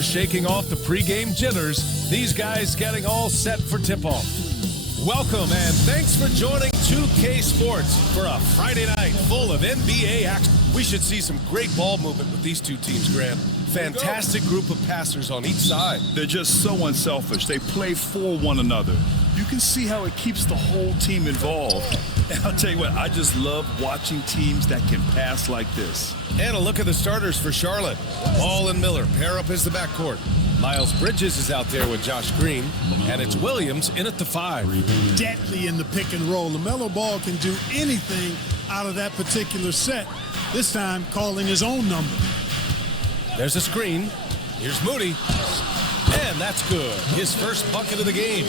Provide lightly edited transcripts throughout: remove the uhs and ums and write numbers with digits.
floor shaking off the pregame jitters. These guys getting all set for tip-off. Welcome and thanks for joining 2K Sports for a Friday night full of NBA action. We should see some great ball movement with these two teams, Grant. Fantastic group of passers on each side. They're just so unselfish. They play for one another. You can see how it keeps the whole team involved. And I'll tell you what, I just love watching teams that can pass like this. And a look at the starters for Charlotte. Ball and Miller pair up as the backcourt. Miles Bridges is out there with Josh Green, and it's Williams in at the 5. Deadly in the pick and roll. LaMelo Ball can do anything out of that particular set. This time calling his own number. There's a screen. Here's Moody. And that's good. His first bucket of the game.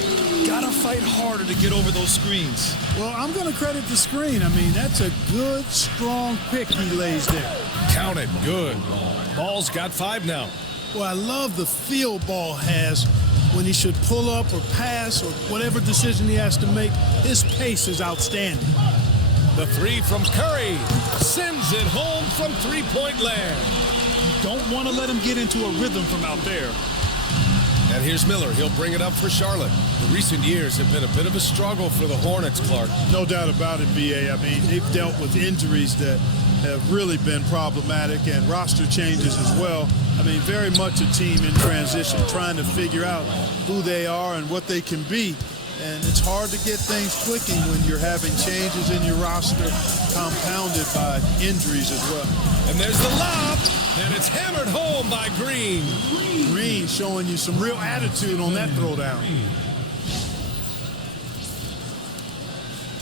Gotta fight harder to get over those screens. Well, I'm going to credit the screen. I mean, that's a good, strong pick he lays there. Count it. Good. Ball's got 5 now. Well, I love the feel Ball has when he should pull up or pass or whatever decision he has to make. His pace is outstanding. The 3 from Curry. Sends it home from three-point land. Don't want to let him get into a rhythm from out there. And here's Miller. He'll bring it up for Charlotte. The recent years have been a bit of a struggle for the Hornets, Clark. No doubt about it, B.A. I mean, they've dealt with injuries that have really been problematic and roster changes as well. I mean, very much a team in transition, trying to figure out who they are and what they can be. And it's hard to get things clicking when you're having changes in your roster compounded by injuries as well. And there's the lob, and it's hammered home by Green. Green showing you some real attitude on that throwdown.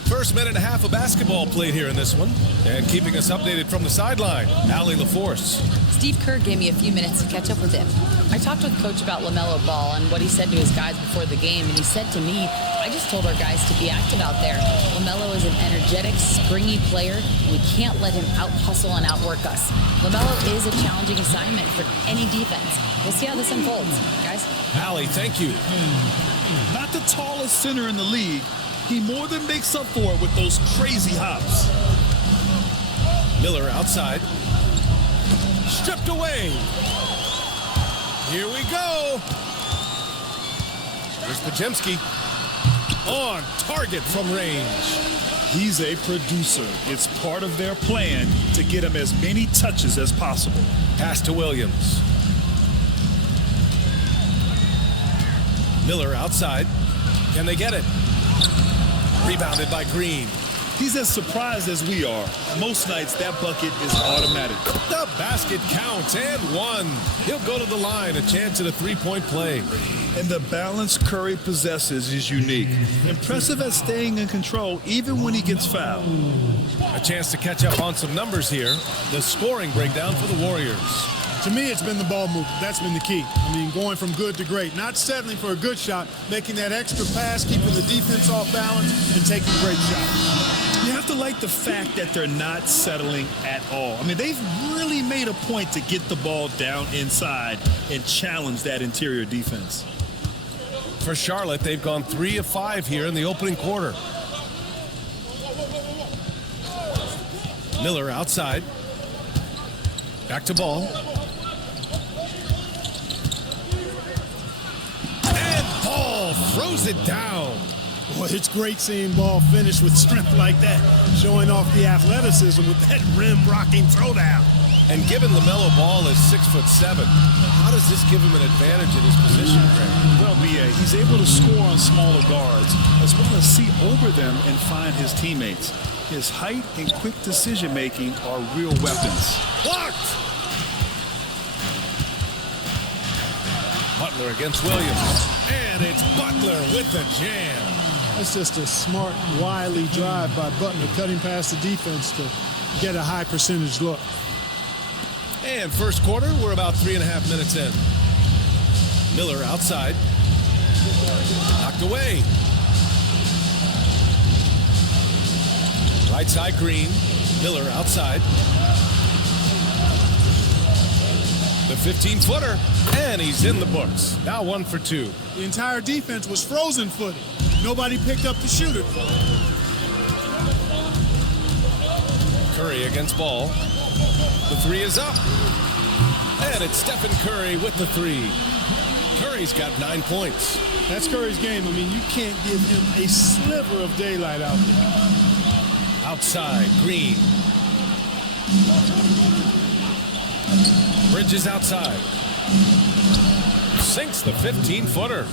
First minute and a half of basketball played here in this one. And keeping us updated from the sideline, Allie LaForce. Steve Kerr gave me a few minutes to catch up with him. I talked with Coach about LaMelo Ball and what he said to his guys before the game, and he said to me, I just told our guys to be active out there. LaMelo is an energetic, springy player, and we can't let him out-hustle and outwork us. LaMelo is a challenging assignment for any defense. We'll see how this unfolds, guys. Allie, thank you. Not the tallest center in the league. He more than makes up for it with those crazy hops. Miller outside. Stripped away. Here we go. Here's Podziemski. On target from range. He's a producer. It's part of their plan to get him as many touches as possible. Pass to Williams. Miller outside. Can they get it? Rebounded by Green. He's as surprised as we are. Most nights, that bucket is automatic. The basket counts, and 1. He'll go to the line, a chance at a three-point play. And the balance Curry possesses is unique. Impressive at staying in control even when he gets fouled. A chance to catch up on some numbers here. The scoring breakdown for the Warriors. To me, it's been the ball movement. That's been the key. I mean, going from good to great. Not settling for a good shot, making that extra pass, keeping the defense off balance, and taking great shots. You have to like the fact that they're not settling at all. I mean, they've really made a point to get the ball down inside and challenge that interior defense. For Charlotte, they've gone 3 of 5 here in the opening quarter. Miller outside. Back to Ball. And Ball throws it down. Boy, it's great seeing Ball finish with strength like that, showing off the athleticism with that rim-rocking throwdown. And given LaMelo Ball is 6'7", how does this give him an advantage in his position, Grant? Well, B.A., he's able to score on smaller guards, as well as see over them and find his teammates. His height and quick decision-making are real weapons. Blocked! Butler against Williams. And it's Butler with the jam. That's just a smart, wily drive by Butler, cutting past the defense to get a high percentage look. And first quarter, we're about 3.5 minutes in. Miller outside. Knocked away. Right side Green. Miller outside. The 15-footer. And he's in the books. Now 1 for 2. The entire defense was frozen-footed. Nobody picked up the shooter. Curry against Ball. The 3 is up. And it's Stephen Curry with the three. Curry's got 9 points. That's Curry's game. I mean, you can't give him a sliver of daylight out there. Outside, Green. Bridges outside. Sinks the 15-footer.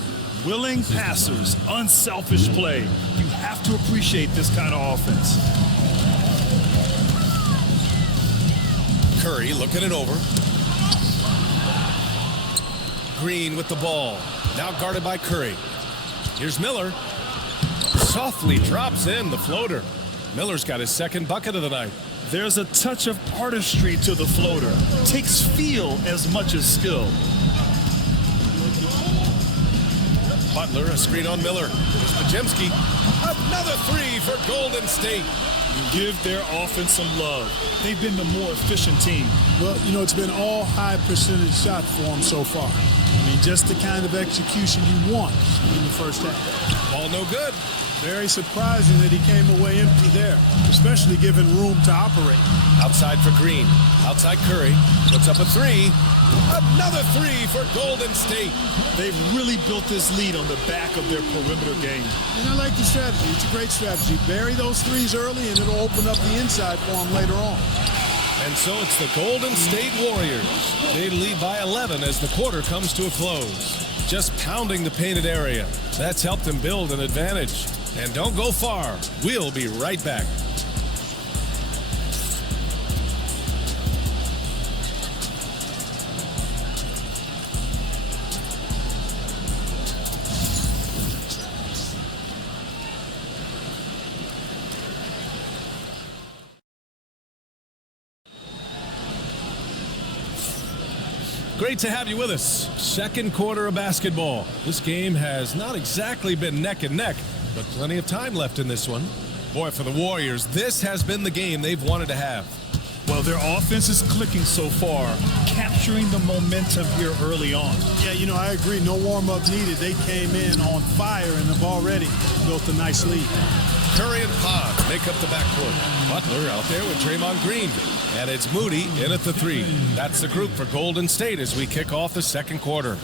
Willing passers, unselfish play. You have to appreciate this kind of offense. Curry looking it over. Green with the ball. Now guarded by Curry. Here's Miller. Softly drops in the floater. Miller's got his second bucket of the night. There's a touch of artistry to the floater. Takes feel as much as skill. Butler, a screen on Miller. Here's Pajemski. Another three for Golden State. Give their offense some love. They've been the more efficient team. Well, you know, it's been all high percentage shot for them so far. I mean, just the kind of execution you want in the first half. Ball no good. Very surprising that he came away empty there, especially given room to operate. Outside for Green. Outside Curry. Puts up a three. Another three for Golden State. They've really built this lead on the back of their perimeter game. And I like the strategy. It's a great strategy. Bury those threes early, and it'll open up the inside for them later on. And so it's the Golden State Warriors. They lead by 11 as the quarter comes to a close. Just pounding the painted area. That's helped them build an advantage. And don't go far. We'll be right back. Great to have you with us. Second quarter of basketball. This game has not exactly been neck and neck, but plenty of time left in this one. Boy, for the Warriors, this has been the game they've wanted to have. Well, their offense is clicking so far, capturing the momentum here early on. Yeah, you know, I agree. No warm-up needed. They came in on fire and have already built a nice lead. Curry and Pod make up the backcourt. Butler out there with Draymond Green. And it's Moody in at the three. That's the group for Golden State as we kick off the second quarter.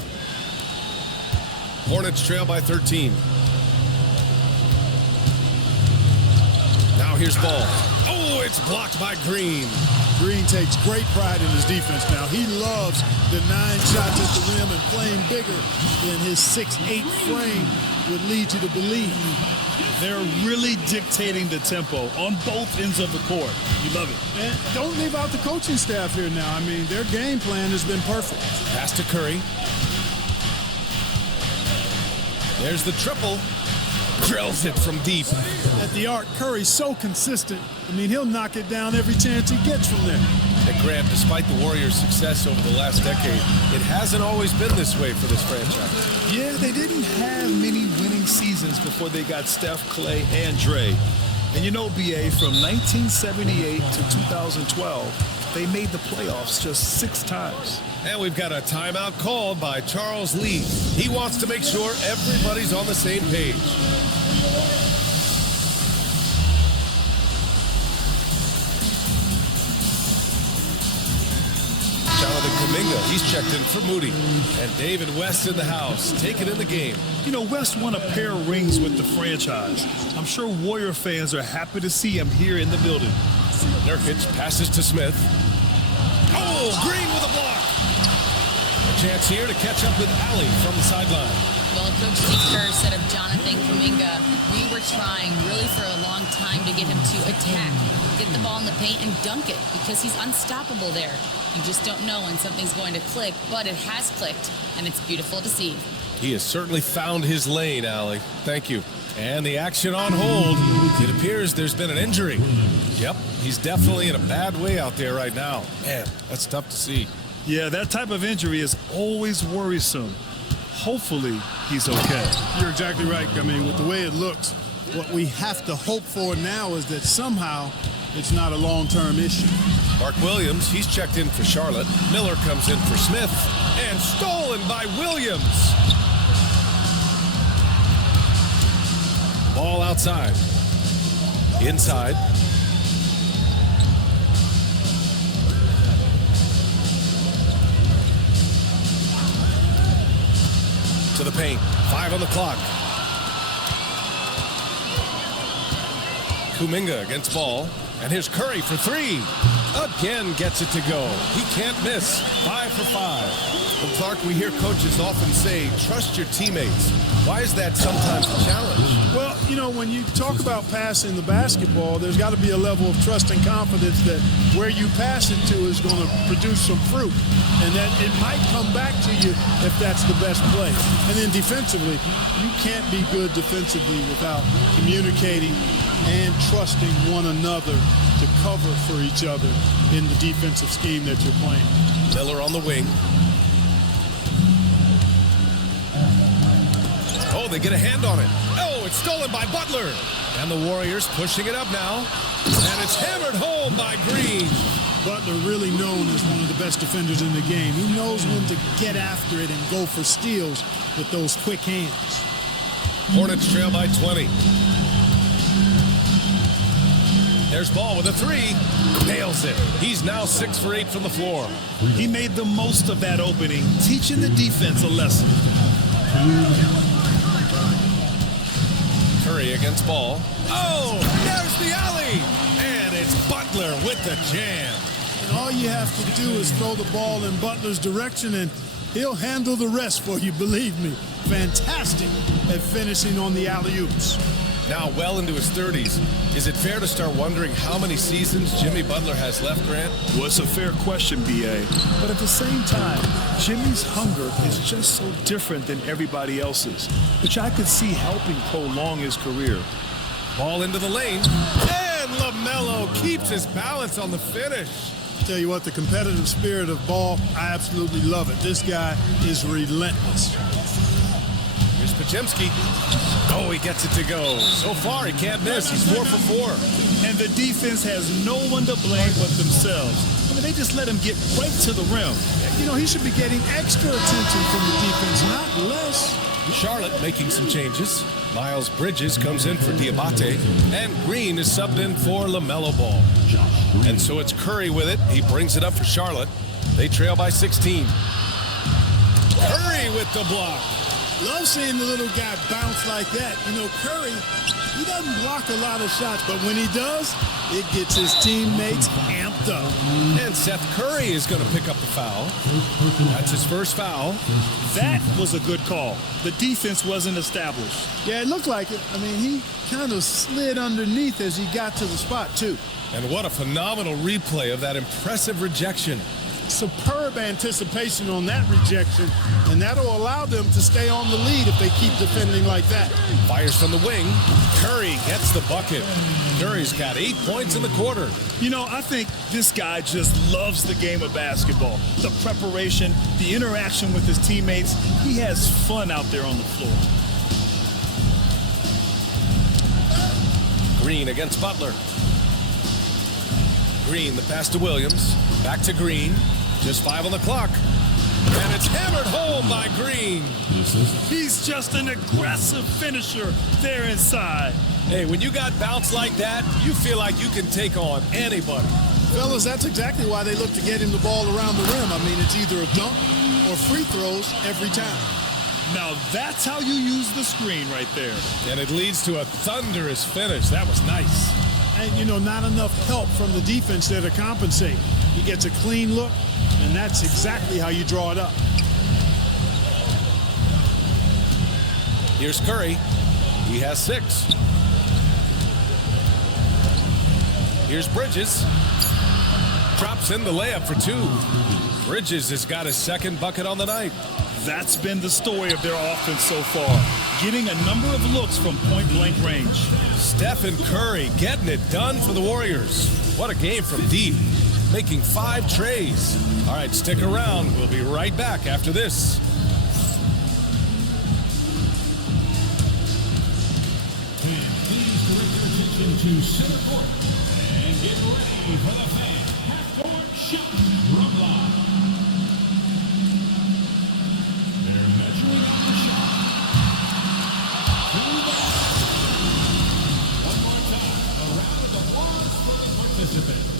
Hornets trail by 13. Now here's ball. Oh, it's blocked by Green. Green takes great pride in his defense now. He loves the 9 shots at the rim and playing bigger than his 6'8" frame would lead you to believe. They're really dictating the tempo on both ends of the court. You love it. And don't leave out the coaching staff here now. I mean, their game plan has been perfect. Pass to Curry. There's the triple. Drills it from deep. At the arc, Curry's so consistent. I mean, he'll knock it down every chance he gets from there. And Graham, despite the Warriors' success over the last decade, it hasn't always been this way for this franchise. Yeah, they didn't have many winning seasons before they got Steph, Clay, and Dre. And you know, BA, from 1978 to 2012, they made the playoffs just 6 times. And we've got a timeout called by Charles Lee. He wants to make sure everybody's on the same page. Jonathan Kuminga, he's checked in for Moody. And David West in the house, taking in the game. You know, West won a pair of rings with the franchise. I'm sure Warrior fans are happy to see him here in the building. Nurkic passes to Smith. Oh, Green with a block. A chance here to catch up with Allie from the sideline. Well, Coach Steve Kerr said of Jonathan Kuminga, we were trying really for a long time to get him to attack, get the ball in the paint and dunk it because he's unstoppable there. You just don't know when something's going to click, but it has clicked, and it's beautiful to see. He has certainly found his lane, Allie. Thank you. And the action on hold. It appears there's been an injury. Yep, he's definitely in a bad way out there right now. Man, that's tough to see. Yeah, that type of injury is always worrisome. Hopefully, he's okay. You're exactly right. I mean, with the way it looks, what we have to hope for now is that somehow it's not a long-term issue. Mark Williams, he's checked in for Charlotte. Miller comes in for Smith. And stolen by Williams. Ball outside. Inside. to the paint. 5 on the clock. Kuminga against Ball. And here's Curry for 3. Again gets it to go. He can't miss. 5 for 5. Well, Clark, we hear coaches often say, trust your teammates. Why is that sometimes a challenge? Well, you know, when you talk about passing the basketball, there's got to be a level of trust and confidence that where you pass it to is going to produce some fruit, and that it might come back to you if that's the best play. And then defensively, you can't be good defensively without communicating and trusting one another to cover for each other in the defensive scheme that you're playing. Miller on the wing. Oh, they get a hand on it. Oh, it's stolen by Butler. And the Warriors pushing it up now. And it's hammered home by Green. Butler really known as one of the best defenders in the game. He knows when to get after it and go for steals with those quick hands. Hornets trail by 20. There's Ball with a 3. Nails it. He's now 6 for 8 from the floor. He made the most of that opening, teaching the defense a lesson. Curry against Ball. Oh, there's the alley. And it's Butler with the jam. And all you have to do is throw the ball in Butler's direction, and he'll handle the rest for you, believe me. Fantastic at finishing on the alley-oops. Now well into his 30s. Is it fair to start wondering how many seasons Jimmy Butler has left, Grant? Well, it's a fair question, B.A. But at the same time, Jimmy's hunger is just so different than everybody else's, which I could see helping prolong his career. Ball into the lane. And LaMelo keeps his balance on the finish. Tell you what, the competitive spirit of Ball, I absolutely love it. This guy is relentless. Here's Podziemski. Oh, he gets it to go. So far, he can't miss. He's 4 for 4. And the defense has no one to blame but themselves. I mean, they just let him get right to the rim. You know, he should be getting extra attention from the defense, not less. Charlotte making some changes. Miles Bridges comes in for Diabate. And Green is subbed in for LaMelo Ball. And so it's Curry with it. He brings it up for Charlotte. They trail by 16. Curry with the block. Love seeing the little guy bounce like that. You know, Curry, he doesn't block a lot of shots, but when he does, it gets his teammates amped up. And Seth Curry is going to pick up the foul. That's his first foul. That was a good call. The defense wasn't established. Yeah, it looked like it. I mean, he kind of slid underneath as he got to the spot, too. And what a phenomenal replay of that impressive rejection. Superb anticipation on that rejection, and that'll allow them to stay on the lead if they keep defending like that. Fires from the wing. Curry gets the bucket. Curry's got 8 points in the quarter. You know, I think this guy just loves the game of basketball. The preparation, the interaction with his teammates. He has fun out there on the floor. Green against Butler. Green, the pass to Williams. Back to Green. Just 5 on the clock. And it's hammered home by Green. He's just an aggressive finisher there inside. Hey, when you got bounce like that, you feel like you can take on anybody. Fellas, that's exactly why they look to get him the ball around the rim. I mean, it's either a dunk or free throws every time. Now that's how you use the screen right there. And it leads to a thunderous finish. That was nice. And, you know, not enough help from the defense there to compensate. He gets a clean look, and that's exactly how you draw it up. Here's Curry. He has 6. Here's Bridges. Drops in the layup for 2. Bridges has got his second bucket on the night. That's been the story of their offense so far, getting a number of looks from point-blank range. Steph and Curry getting it done for the Warriors. What a game from deep, making 5 trays. All right, stick around. We'll be right back after this. Please direct your attention to center court and get ready for the fan half-court shot from live. They're measuring on the shot. One more time, a round of applause for the participants.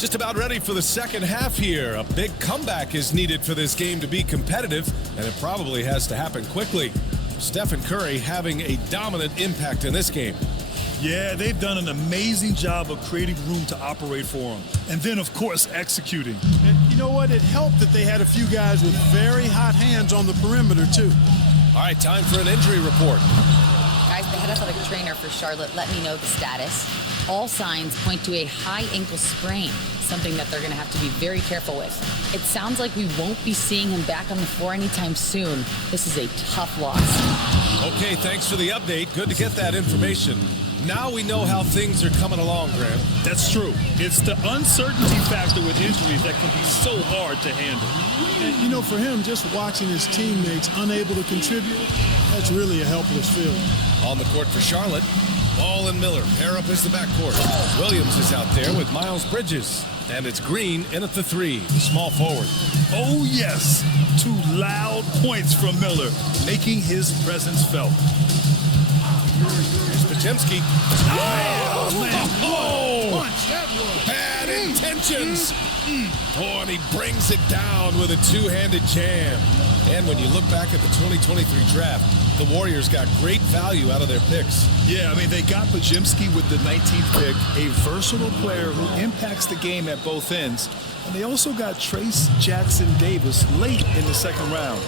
Just about ready for the second half here. A big comeback is needed for this game to be competitive, and it probably has to happen quickly. Stephen Curry having a dominant impact in this game. Yeah, they've done an amazing job of creating room to operate for him. And then, of course, executing. And you know what? It helped that they had a few guys with very hot hands on the perimeter, too. All right, time for an injury report. Guys, the head athletic trainer for Charlotte let me know the status. All signs point to a high ankle sprain, something that they're going to have to be very careful with. It sounds like we won't be seeing him back on the floor anytime soon. This is a tough loss. Okay, thanks for the update. Good to get that information. Now we know how things are coming along, Graham. That's true. It's the uncertainty factor with injuries that can be so hard to handle. And, you know, for him, just watching his teammates unable to contribute, that's really a helpless feeling. On the court for Charlotte, Ball and Miller pair up as the backcourt. Williams is out there with Miles Bridges. And it's Green in at the three, small forward. Oh, yes. 2 loud points from Miller, making his presence felt. Here's Podziemski. Oh, man. Oh, Punch, that was. bad intentions. Oh, and he brings it down with a two-handed jam. And when you look back at the 2023 draft, the Warriors got great value out of their picks. Yeah, I mean, they got Podziemski with the 19th pick, a versatile player who impacts the game at both ends. And they also got Trace Jackson-Davis late in the second round.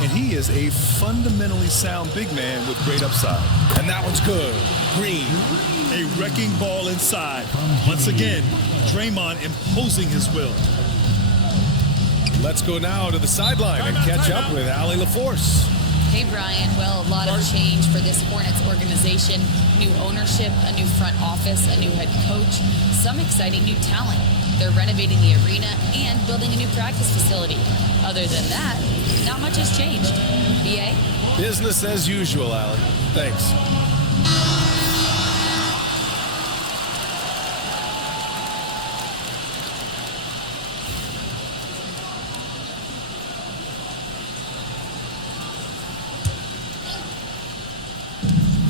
And he is a fundamentally sound big man with great upside. And that one's good. Green. A wrecking ball inside. Once again, Draymond imposing his will. Let's go now to the sideline and catch up with Allie LaForce. Hey, Brian. Well, a lot of change for this Hornets organization. New ownership, a new front office, a new head coach, some exciting new talent. They're renovating the arena and building a new practice facility. Other than that, not much has changed. BA? Business as usual, Allie. Thanks.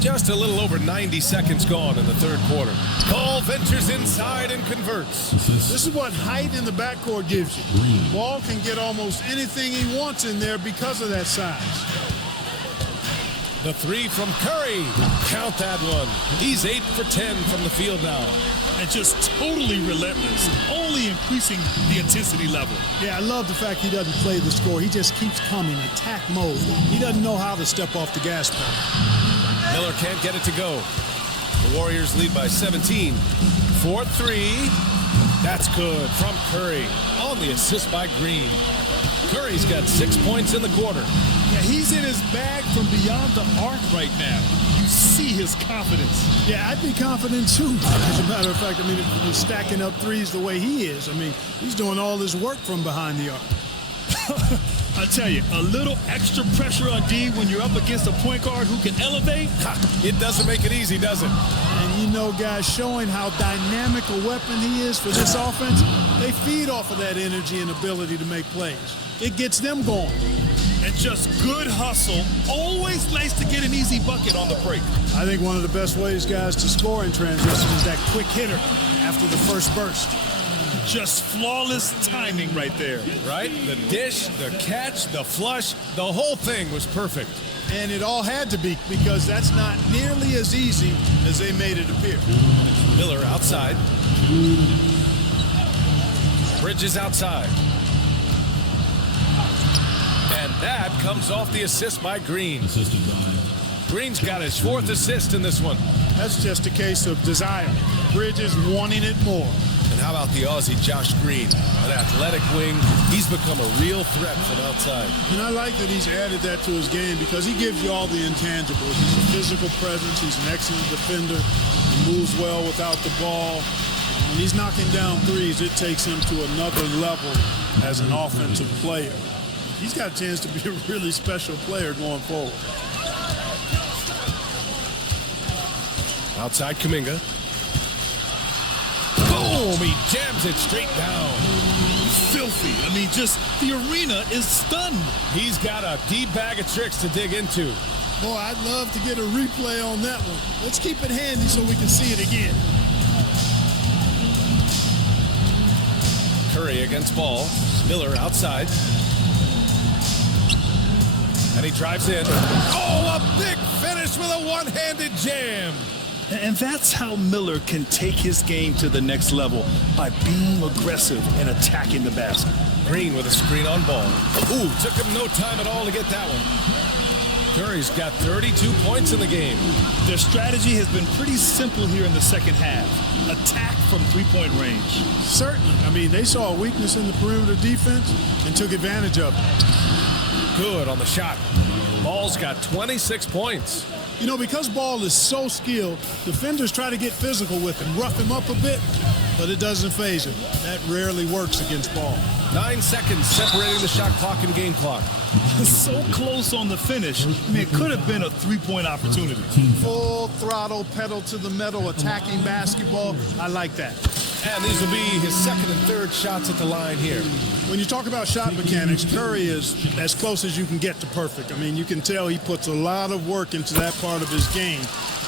Just a little over 90 seconds gone in the third quarter. Ball ventures inside and converts. This is what height in the backcourt gives you. Ball can get almost anything he wants in there because of that size. The three from Curry. Count that one. He's 8 for 10 from the field now. And just totally relentless, only increasing the intensity level. Yeah, I love the fact he doesn't play the score. He just keeps coming, attack mode. He doesn't know how to step off the gas pedal. Miller can't get it to go. The Warriors lead by 17. 4-3. That's good from Curry on the assist by Green. Curry's got 6 points in the quarter. Yeah, he's in his bag from beyond the arc right now. You see his confidence. Yeah, I'd be confident too. As a matter of fact, I mean, if he's stacking up threes the way he is, I mean, he's doing all this work from behind the arc. I tell you, a little extra pressure on D when you're up against a point guard who can elevate. It doesn't make it easy, does it? And you know, guys, showing how dynamic a weapon he is for this offense, they feed off of that energy and ability to make plays. It gets them going. And just good hustle. Always nice to get an easy bucket on the break. I think one of the best ways, guys, to score in transition is that quick hitter after the first burst. Just flawless timing right there. Right? The dish, the catch, the flush, the whole thing was perfect. And it all had to be, because that's not nearly as easy as they made it appear. Miller outside. Bridges outside. And that comes off the assist by Green. Green's got his 4th assist in this one. That's just a case of desire. Bridges wanting it more. And how about the Aussie Josh Green? An athletic wing. He's become a real threat from outside. And I like that he's added that to his game, because he gives you all the intangibles. He's a physical presence. He's an excellent defender. He moves well without the ball. When he's knocking down threes, it takes him to another level as an offensive player. He's got a chance to be a really special player going forward. Outside Kuminga. Boom! He jams it straight down. Filthy. I mean, just the arena is stunned. He's got a deep bag of tricks to dig into. Boy, I'd love to get a replay on that one. Let's keep it handy so we can see it again. Curry against ball. Miller outside. And he drives in. Oh, a big finish with a one-handed jam. And that's how Miller can take his game to the next level, by being aggressive and attacking the basket. Green with a screen on ball. Ooh, took him no time at all to get that one. Curry's got 32 points in the game. Their strategy has been pretty simple here in the second half. Attack from three-point range. Certainly. I mean, they saw a weakness in the perimeter defense and took advantage of it. Good on the shot. Ball's got 26 points. You know, because Ball is so skilled, defenders try to get physical with him, rough him up a bit, but it doesn't faze him. That rarely works against Ball. 9 seconds separating the shot clock and game clock. So close on the finish. I mean, it could have been a three-point opportunity. Full throttle, pedal to the metal, attacking basketball. I like that. And these will be his second and third shots at the line here. When you talk about shot mechanics, Curry is as close as you can get to perfect. I mean, you can tell he puts a lot of work into that part of his game,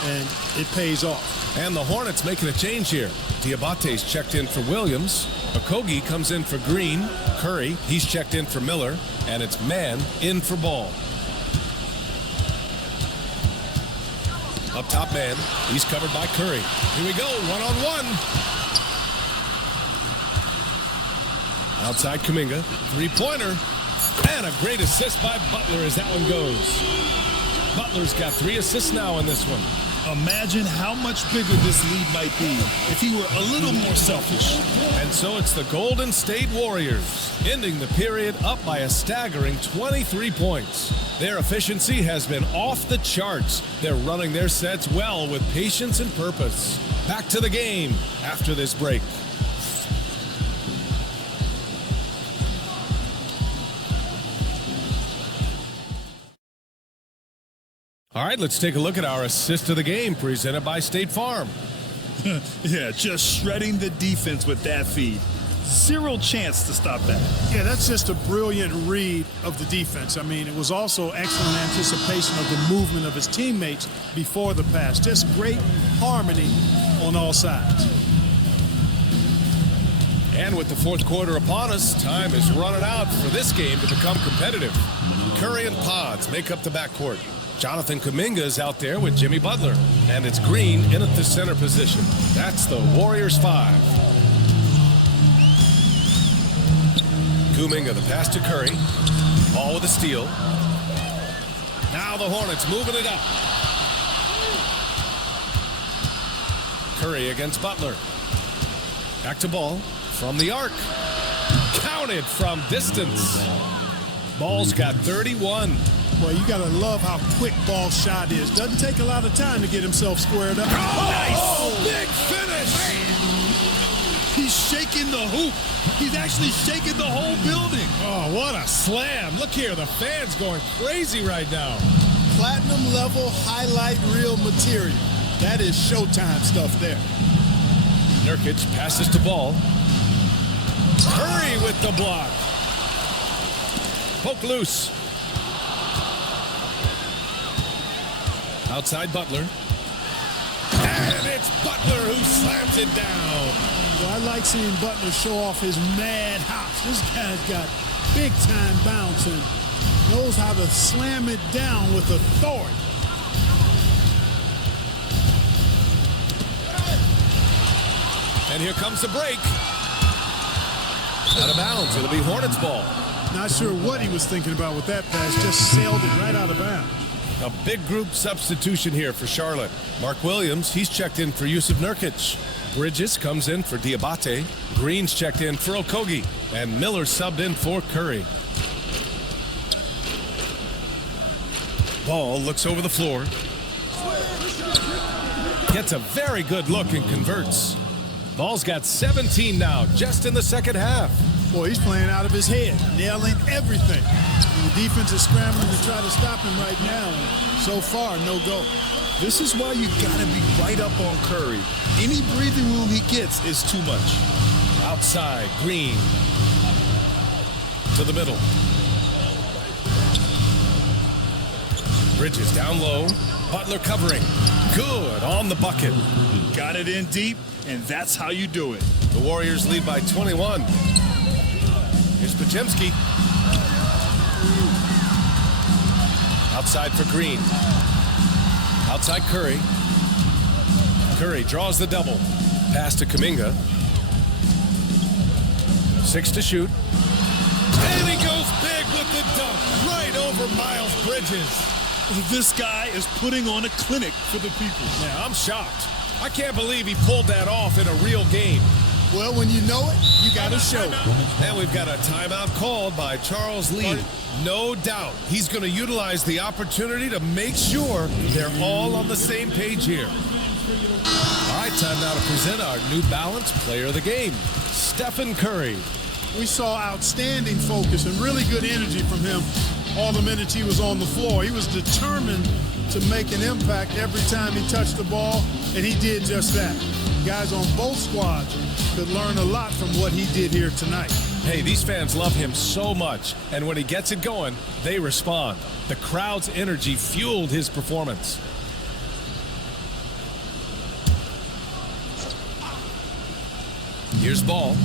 and it pays off. And the Hornets making a change here. Diabate's checked in for Williams. Okogie comes in for Green. Curry, he's checked in for Miller. And it's Man in for Ball. Up top, Man. He's covered by Curry. Here we go, one-on-one. Outside Kuminga. Three-pointer. And a great assist by Butler as that one goes. Butler's got 3 assists now in this one. Imagine how much bigger this lead might be if he were a little more selfish. And so it's the Golden State Warriors, ending the period up by a staggering 23 points. Their efficiency has been off the charts. They're running their sets well with patience and purpose. Back to the game after this break. All right, let's take a look at our assist of the game presented by State Farm. Yeah, just shredding the defense with that feed. Zero chance to stop that. Yeah, that's just a brilliant read of the defense. I mean, it was also excellent anticipation of the movement of his teammates before the pass. Just great harmony on all sides. And with the fourth quarter upon us, time is running out for this game to become competitive. Curry and Pods make up the backcourt. Jonathan Kuminga is out there with Jimmy Butler. And it's Green in at the center position. That's the Warriors 5. Kuminga, the pass to Curry. Ball with a steal. Now the Hornets moving it up. Curry against Butler. Back to Ball from the arc. Counted from distance. Ball's got 31. Well, you got to love how quick Ball's shot is. Doesn't take a lot of time to get himself squared up. Oh, nice! Oh, big finish! He's shaking the hoop. He's actually shaking the whole building. Oh, what a slam. Look here, the fans going crazy right now. Platinum level highlight reel material. That is Showtime stuff there. Nurkic passes to Ball. Curry with the block. Poke loose. Outside Butler. And it's Butler who slams it down. Well, I like seeing Butler show off his mad hops. This guy's got big-time bounce and knows how to slam it down with authority. And here comes the break. Out of bounds. It'll be Hornets ball. Not sure what he was thinking about with that pass. Just sailed it right out of bounds. A big group substitution here for Charlotte. Mark Williams, he's checked in for Yusuf Nurkic. Bridges comes in for Diabate. Green's checked in for Okogie. And Miller subbed in for Curry. Ball looks over the floor. Gets a very good look and converts. Ball's got 17 now, just in the second half. Boy, he's playing out of his head, nailing everything. And the defense is scrambling to try to stop him right now. And so far, no go. This is why you gotta be right up on Curry. Any breathing room he gets is too much. Outside, Green. To the middle. Bridges down low. Butler covering. Good on the bucket. Got it in deep, and that's how you do it. The Warriors lead by 21. Here's Pajemski. Outside for Green. Outside Curry. Curry draws the double. Pass to Kuminga. 6 to shoot. And he goes big with the dunk right over Miles Bridges. This guy is putting on a clinic for the people. Yeah, I'm shocked. I can't believe he pulled that off in a real game. Well, when you know it, you got to show it. And we've got a timeout called by Charles Lee. No doubt he's going to utilize the opportunity to make sure they're all on the same page here. All right, time now to present our New Balance Player of the Game, Stephen Curry. We saw outstanding focus and really good energy from him all the minutes he was on the floor. He was determined to make an impact every time he touched the ball, and he did just that. Guys on both squads could learn a lot from what he did here tonight. Hey, these fans love him so much, and when he gets it going, they respond. The crowd's energy fueled his performance. Here's Ball.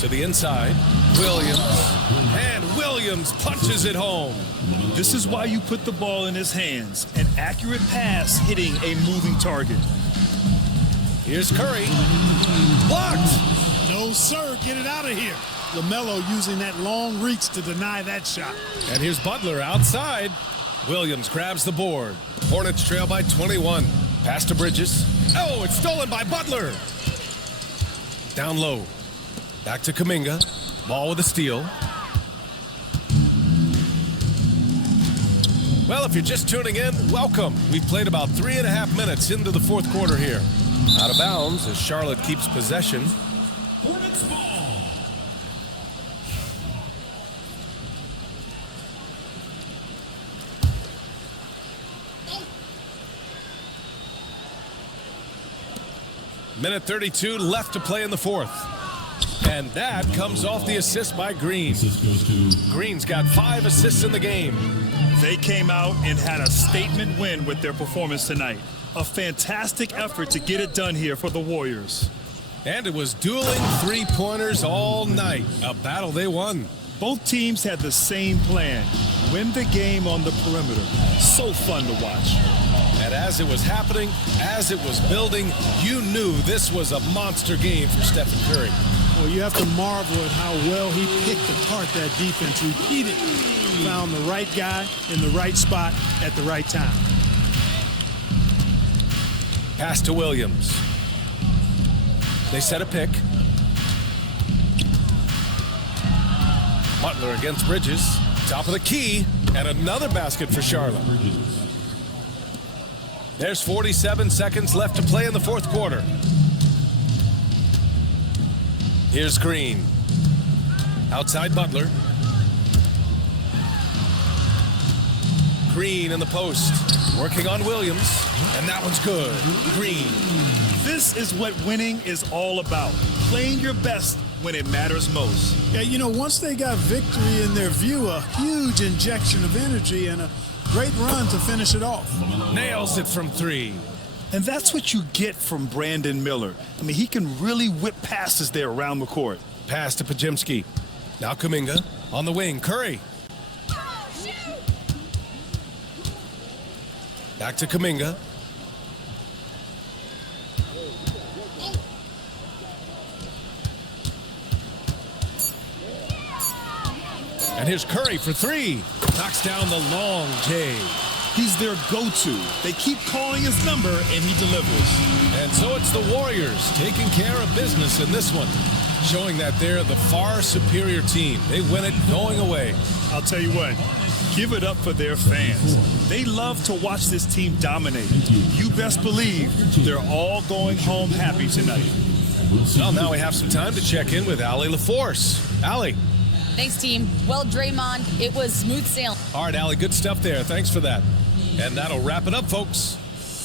To the inside. Williams. And Williams punches it home. This is why you put the ball in his hands. An accurate pass hitting a moving target. Here's Curry. Blocked. No, sir. Get it out of here. LaMelo using that long reach to deny that shot. And here's Butler outside. Williams grabs the board. Hornets trail by 21. Pass to Bridges. Oh, it's stolen by Butler. Down low. Back to Kuminga. Ball with a steal. Well, if you're just tuning in, welcome. We've played about 3.5 minutes into the fourth quarter here. Out of bounds as Charlotte keeps possession. Hornets ball. Minute 32 left to play in the fourth. And that comes off the assist by Green. Green's got 5 assists in the game. They came out and had a statement win with their performance tonight. A fantastic effort to get it done here for the Warriors. And it was dueling three-pointers all night. A battle they won. Both teams had the same plan. Win the game on the perimeter. So fun to watch. And as it was happening, as it was building, you knew this was a monster game for Stephen Curry. Well, you have to marvel at how well he picked apart that defense repeatedly. Found the right guy in the right spot at the right time. Pass to Williams. They set a pick. Butler against Bridges. Top of the key. And another basket for Charlotte. There's 47 seconds left to play in the fourth quarter. Here's Green. Outside Butler. Green in the post. Working on Williams. And that one's good. Green. This is what winning is all about. Playing your best when it matters most. Yeah, you know, once they got victory in their view, a huge injection of energy and a great run to finish it off. Nails it from 3. And that's what you get from Brandon Miller. I mean, he can really whip passes there around the court. Pass to Pajemski. Now Kuminga on the wing. Curry. Back to Kuminga. And here's Curry for 3. Knocks down the long J. He's their go-to. They keep calling his number, and he delivers. And so it's the Warriors taking care of business in this one, showing that they're the far superior team. They win it going away. I'll tell you what, give it up for their fans. They love to watch this team dominate. You best believe they're all going home happy tonight. Well, now we have some time to check in with Allie LaForce. Allie. Thanks, team. Well, Draymond, it was smooth sailing. All right, Allie, good stuff there. Thanks for that. And that'll wrap it up, folks.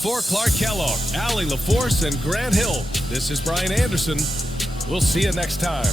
For Clark Kellogg, Allie LaForce, and Grant Hill, this is Brian Anderson. We'll see you next time.